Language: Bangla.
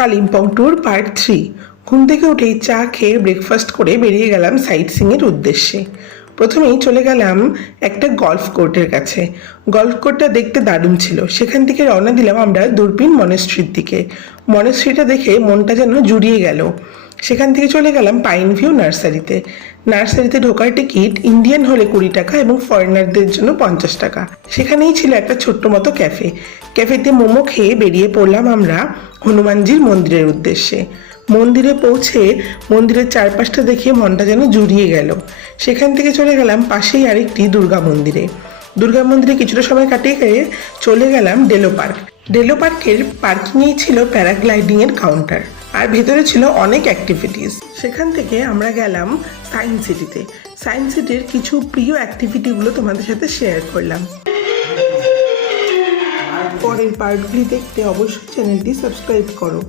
Kalimpong tour part 3। ঘুম থেকে উঠেই চা খেয়ে ব্রেকফাস্ট করে বেরিয়ে গেলাম সাইট সিইংয়ের উদ্দেশ্যে। প্রথমেই চলে গেলাম একটা গল্ফ কোর্টের কাছে। গল্ফ কোর্টটা দেখতে দারুণ ছিল। সেখান থেকে রওনা দিলাম আমরা দূরবীন মনেস্ট্রির দিকে। মনেস্ট্রিটা দেখে মনটা যেন জুড়িয়ে গেল। সেখান থেকে চলে গেলাম পাইন ভিউ নার্সারিতে। নার্সারিতে ঢোকার টিকিট ইন্ডিয়ান হলে 20 টাকা এবং ফরেনারদের জন্য 50 টাকা। সেখানেই ছিল একটা ছোট্ট মতো ক্যাফে। ক্যাফেতে মোমো খেয়ে বেরিয়ে পড়লাম আমরা হনুমানজির মন্দিরের উদ্দেশ্যে। মন্দিরে পৌঁছে মন্দিরের চারপাশটা দেখে মনটা যেন জুড়িয়ে গেল। সেখান থেকে চলে গেলাম পাশেই আরেকটি দুর্গা মন্দিরে। দুর্গা মন্দিরে কিছুটা সময় কাটিয়ে গিয়ে চলে গেলাম ডেলো পার্ক। ডেলো পার্কের পার্কিংয়েই ছিল প্যারাগ্লাইডিংয়ের কাউন্টার, আর ভেতরে ছিল অনেক অ্যাক্টিভিটিস। সেখান থেকে আমরা গেলাম সায়েন্স সিটিতে। সায়েন্স সিটির কিছু প্রিয় অ্যাক্টিভিটিগুলো তোমাদের সাথে শেয়ার করলাম। পরের পার্টগুলি দেখতে অবশ্যই চ্যানেলটি সাবস্ক্রাইব করো।